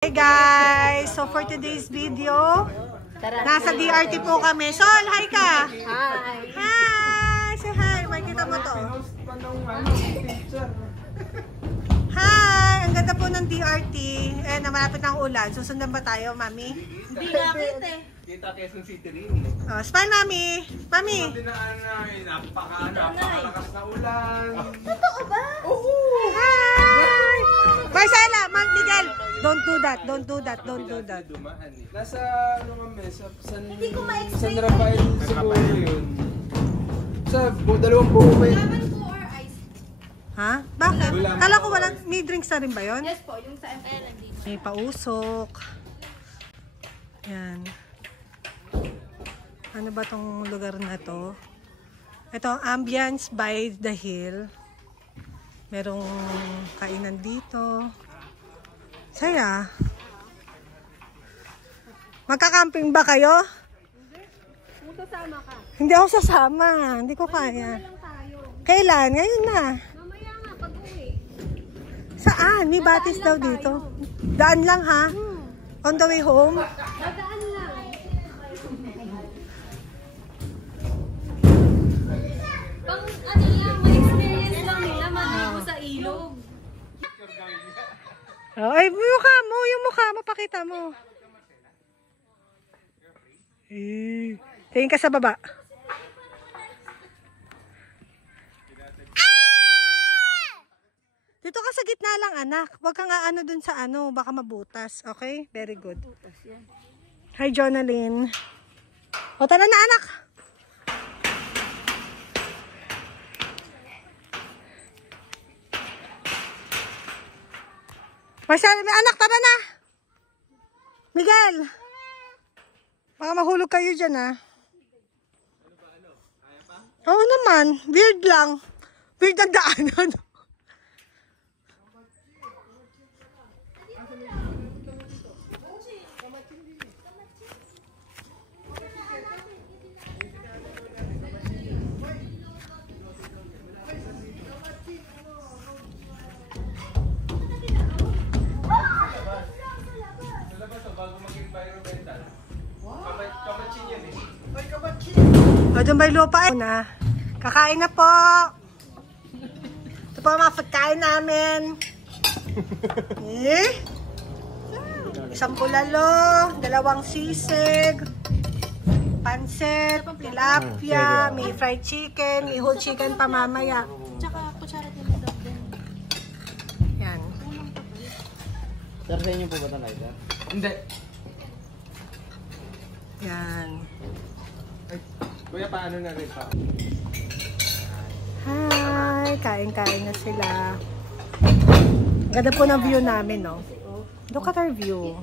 Hey guys! So for today's video, nasa DRT po kami. Sol, hi ka! Hi! Hi! Say hi! Makikita mo to. Hi! Ang ganda po ng DRT. Eh, namalapit ng ulan. Susundan ba tayo, Mami? Hindi nakita eh. Kita Quezon City rin. Oh, smile, Mami! Mami! Napakalakas na ulan. Totoo ba? Oo! Hi! Marcela! Miguel! Don't do that! Don't do that! Don't do that! Nasa ano kami, sa Hindi ko ma-explain. San Rafael siguro yun. Sa dalawang buo ba yun? Lemon po or ice? Ha? Bakit? Kala ko wala, may drinks na rin ba yun? Yes po, yung sa ML nandito. May pausok. Yan. Ano ba tong lugar na to? Ito ang ambience by the hill. Merong kainan dito. Saya. Magka-camping ba kayo? Kung sasama ka. Hindi ako sasama. Hindi ko kaya. Lang tayo. Kailan? Ngayon na. Mamaya nga, pag-uwi. Saan? May batis daw dito. Daan lang ha? On the way home? Dadaan lang. Pang ano yan, ma-experience lang nila maligo sa ilog. Oh, ay, yung mukha mo, pakita mo. Tingin ka sa baba. Dito ka sa gitna lang, anak. Huwag kang aano dun sa ano, baka mabutas. Okay? Very good. Hi, Jonalyn. O, tara na, anak. Marcel, may anak, tara na. Miguel. Baka mahulog kayo dyan, ha? Oo naman. Weird lang. Weird ang daanan. O, dun ba'y lupa? Kakain na po. Ito po ang mga pagkain namin. Isang bulalo, dalawang sisig, pansit, tilapia, may fried chicken, may whole chicken pa mamaya. Tsaka kutsara din ng dog din. Yan. Sir, sa inyo po ba ito, Lighter? Hindi. Yan. Ay, kuya, paano na rin pa? Hi! Kain-kain na sila. Ganda po ng view namin, no? Look at our view.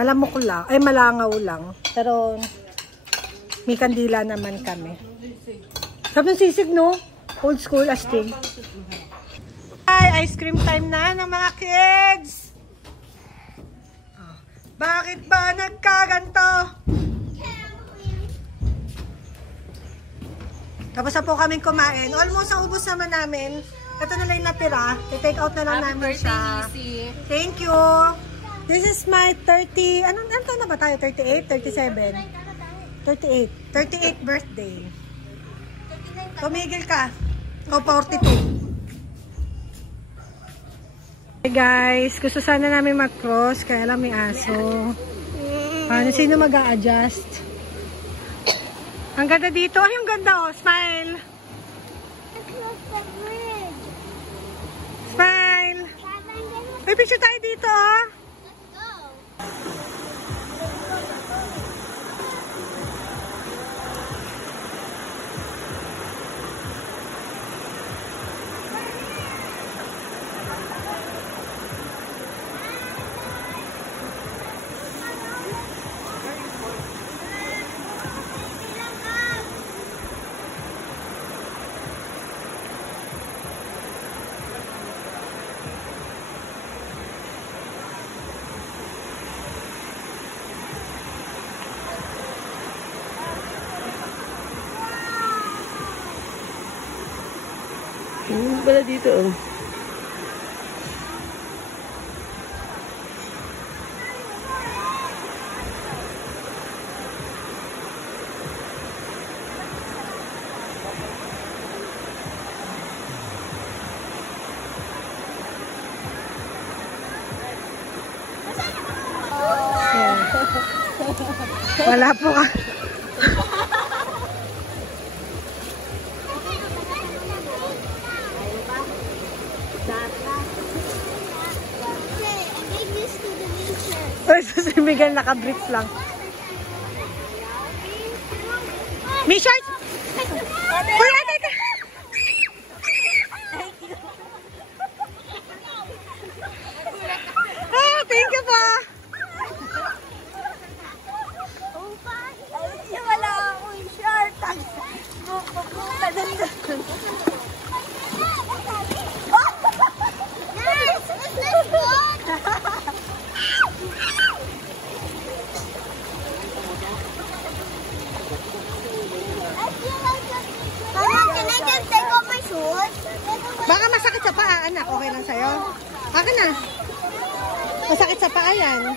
Malamok lang. Ay, malangaw lang. Pero, may kandila naman kami. Sabi ng sisig, no? Old school astig. Hi! Ice cream time na ng mga kids! Bakit ba nagkaganto? Tapos na po kaming kumain. Almost ang ubos naman namin. Ito na lang yung natira. I-take out na lang namin siya. Thank you. This is my 30... Anong taon na ba tayo? 38? 37? 38. 38 birthday. Tumigil ka. O, 42. Hey guys, gusto sana namin mag-cross. Kaya lang may aso. Ano, sino mag-a-adjust? Ang ganda dito. Ay, ang ganda oh. Smile. Smile. May picture tayo dito oh. Pala dito, oh. Wala po ka. Uy, si Miguel naka-brief lang. May shorts? Uy, ate. Ah, thank you po. Wala akong shirt. Pupunta din doon. Baka masakit sa paa, anak. Okay lang sa'yo? Akin na. Masakit sa paa yan.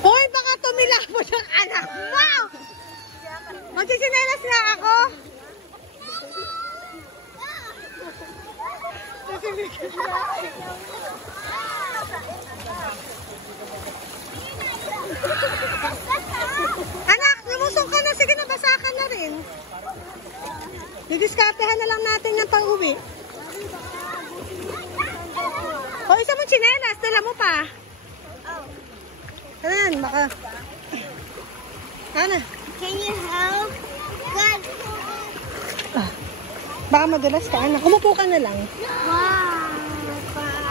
Hoy, baka tumilabo ng anak mo! Magsisinelas nga ako. Anak, lumusong ka na. Sige na, basa ka na rin. Didiskartehan na lang natin ng pang-uwi. O, isa mong tsinelas. Dala mo pa. Ayan, baka... Ana. Can you help? God. Baka madulas ka, anak. Umupo ka na lang. Wow.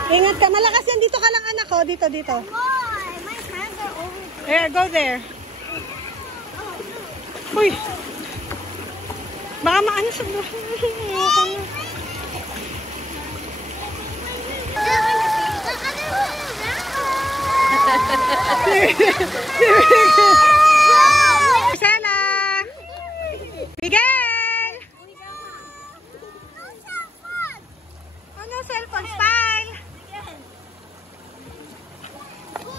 Ingat ka. Malakas yan. Dito ka lang, anak. O, dito. Why? My hands are over. There, go there. Uy. Baka maano sa buhay. Marcela! Miguel! Ano cellphone? Smile!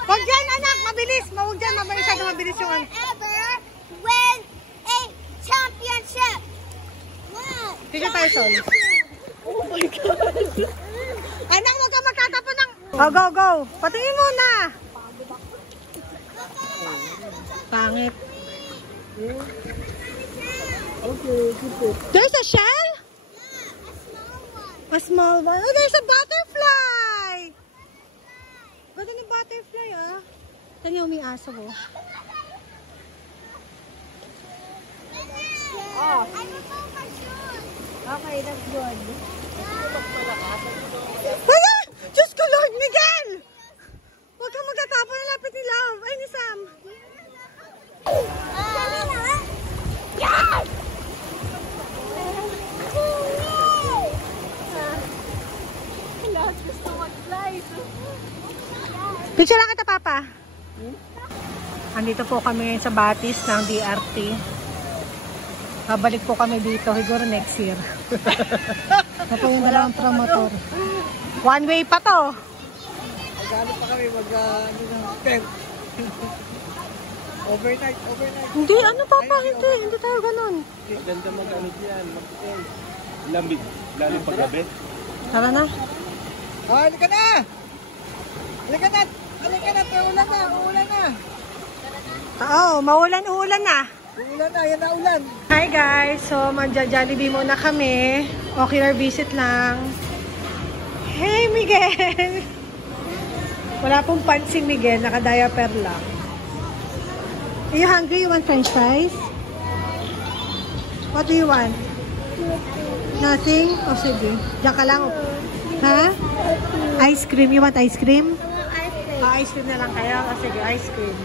Huwag dyan, anak! Mabilis! Huwag dyan, mabilis yung ano. Ever win a championship? Tigil tayo, Sol. Oh my God! Anak, huwag ka magtatapon ng... Oh, go! Patingin muna! Pangit. There's a shell? A small one. Oh, there's a butterfly! Ganda ng butterfly, ah. Saan yung umiaso ko? Oh. Okay, that's good. Wala! Diyos ko, Lord Miguel! Huwag kang magtatapon ng lapit ni Love. Ay, ni Sam. Yes! Lahat gusto mag-fly. Picture lang kita, Papa. Andito po kami ngayon sa Batis ng DRT. Babalik po kami dito, siguro next year. Ito po yung dalawang promotor. One way pa to. Magano pa kami tent. Overnight. Hindi, ano Papa, hindi tayo ganun. Maganda mag-ano dyan, mag-tent. Lamig, lalo paggabi. Tara na. Ah, halika na! Halika na! Uulan na! Oo, maulan na. Uulan na, yan na ulan. Hi guys, so magja-Jollibee muna kami. Ocular visit lang. Hey Miguel! Wala pong pants si Miguel, naka-diaper lang. Are you hungry? You want french fries? What do you want? Nothing? O sige, diyan ka lang. Ha? Ice cream? You want ice cream? Ice cream. Ice cream na lang kayo? O sige, ice cream.